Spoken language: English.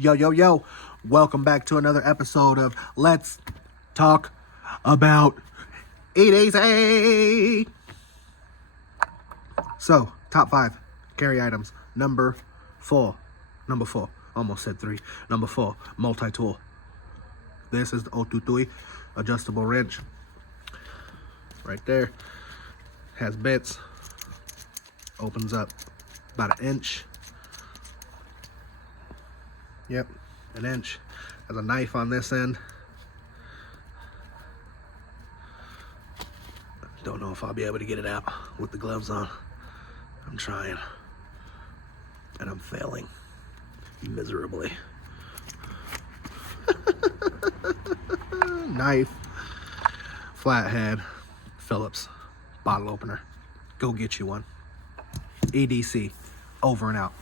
Yo. Welcome back to another episode of Let's Talk About EDC. So, top 5 carry items. Number 4. Almost said 3. Number 4, multi-tool. This is the OUTU adjustable wrench. Right there. Has bits. Opens up about an inch. Yep, an inch. Has a knife on this end. Don't know if I'll be able to get it out with the gloves on. I'm trying. And I'm failing miserably. Knife. Flathead. Phillips. Bottle opener. Go get you one. EDC. Over and out.